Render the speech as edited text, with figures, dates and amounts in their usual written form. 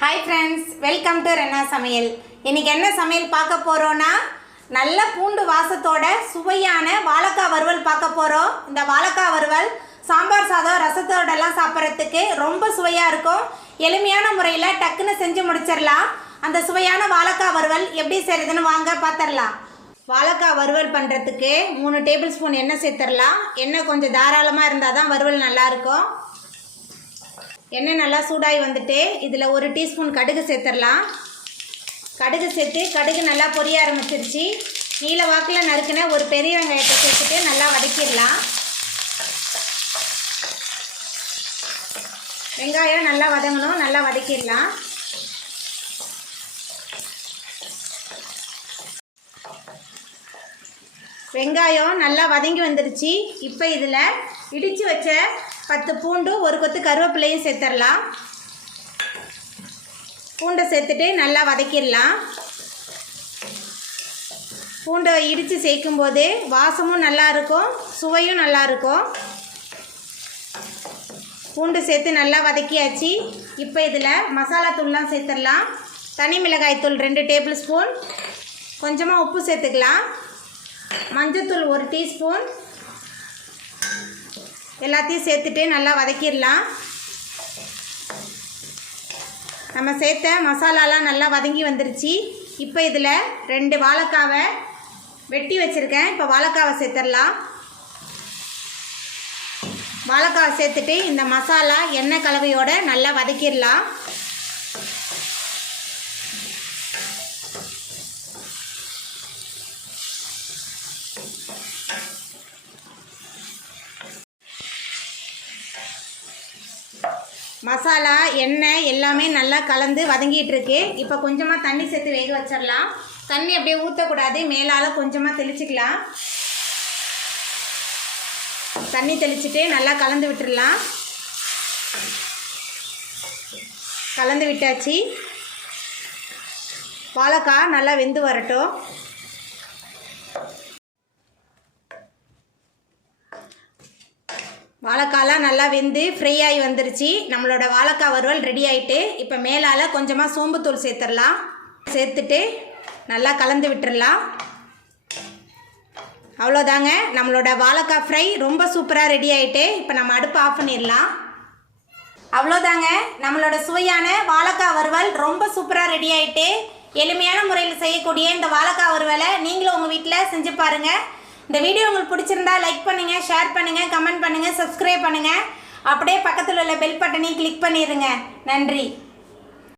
Hi friends welcome to रेन्ना सமையல் இன்னைக்கு என்ன சமையல் பார்க்க போறோம்னா நல்ல பூண்டு வாசத்தோட சுவையான வாழைக்காய் வறுவல் பார்க்க போறோம். இந்த வாழைக்காய் வறுவல் சாம்பார் சாதம் ரசத்தோட எல்லாம் சாப்பிட்றதுக்கு ரொம்ப சுவையா இருக்கும். எளிமையான முறையில் டக்குன்னு செஞ்சு முடிச்சிடலாம். அந்த சுவையான வாழைக்காய் வறுவல் எப்படி செய்யறதுன்னு வாங்க பார்த்துடலாம். வாழைக்காய் வறுவல் பண்ணுறதுக்கு 3 டேபிள் ஸ்பூன் எண்ணெய் சேர்த்துடலாம். எண்ணெய் கொஞ்சம் தாராளமாக இருந்தால் தான் வறுவல் நல்லாயிருக்கும். எண்ணெய் நல்லா சூடாகி வந்துட்டு இதில் 1 டீஸ்பூன் கடுகு சேர்த்துடலாம். கடுகு சேர்த்து கடுகு நல்லா பொரிய ஆரம்பிச்சிருச்சு. நீல வாக்கில் நறுக்கின ஒரு பெரிய வெங்காயத்தை சேர்த்துட்டு நல்லா வதக்கிடலாம். வெங்காயம் நல்லா வதங்கணும், நல்லா வதக்கிடலாம். வெங்காயம் நல்லா வதங்கி வந்துருச்சு. இப்போ இதில் இடித்து வச்ச 10 பூண்டு 1 கொத்து கருவேப்பிலையும் சேர்த்துடலாம். பூண்டை சேர்த்துட்டு நல்லா வதக்கிடலாம். பூண்டை இடித்து சேர்க்கும்போது வாசமும் நல்லாயிருக்கும், சுவையும் நல்லாயிருக்கும். பூண்டு சேர்த்து நல்லா வதக்கியாச்சு. இப்போ இதில் மசாலா தூள்லாம் சேர்த்துடலாம். தனி மிளகாய் தூள் 2 டேபிள் ஸ்பூன், கொஞ்சமாக உப்பு சேர்த்துக்கலாம். மஞ்சத்தூள் 1 டீஸ்பூன், எல்லாத்தையும் சேர்த்துட்டு நல்லா வதக்கிடலாம். நம்ம சேர்த்த மசாலாலாம் நல்லா வதங்கி வந்துருச்சு. இப்போ இதில் 2 வாழைக்காவை வெட்டி வச்சுருக்கேன். இப்போ வாழைக்காவை சேர்த்துடலாம். வாழைக்காவை சேர்த்துட்டு இந்த மசாலா எண்ணெய் கலவையோடு நல்லா வதக்கிடலாம். மசாலா எண்ணெய் எல்லாமே நல்லா கலந்து வதங்கிட்டுருக்கு. இப்போ கொஞ்சமாக தண்ணி சேர்த்து வேக வச்சிடலாம். தண்ணி அப்படியே ஊற்றக்கூடாது, மேலால் கொஞ்சமாக தெளிச்சிக்கலாம். தண்ணி தெளிச்சுட்டு நல்லா கலந்து விட்டுடலாம். கலந்து விட்டாச்சு. வாழைக்காய் நல்லா வெந்து வரட்டும். வாழைக்காயெலாம் நல்லா வெந்து ஃப்ரை ஆகி வந்துருச்சு. நம்மளோட வாழைக்காய் வறுவல் ரெடி ஆகிட்டு இப்போ மேலால் கொஞ்சமாக சோம்புத்தூள் சேர்த்துடலாம். சேர்த்துட்டு நல்லா கலந்து விட்டுடலாம். அவ்வளோதாங்க, நம்மளோட வாழைக்காய் ஃப்ரை ரொம்ப சூப்பராக ரெடி ஆகிட்டு இப்போ நம்ம அடுப்பை ஆஃப் பண்ணிடலாம். அவ்வளோதாங்க, நம்மளோட சுவையான வாழைக்காய் வறுவல் ரொம்ப சூப்பராக ரெடி ஆகிட்டு. எளிமையான முறையில் செய்யக்கூடிய இந்த வாழைக்காய் வறுவலை நீங்களும் உங்கள் வீட்டில் செஞ்சு பாருங்கள். இந்த வீடியோ உங்களுக்கு பிடிச்சிருந்தா லைக் பண்ணுங்கள், ஷேர் பண்ணுங்கள், கமெண்ட் பண்ணுங்கள், சப்ஸ்கிரைப் பண்ணுங்கள். அப்படியே பக்கத்தில் உள்ள பெல் பட்டனையும் கிளிக் பண்ணிடுங்க. நன்றி.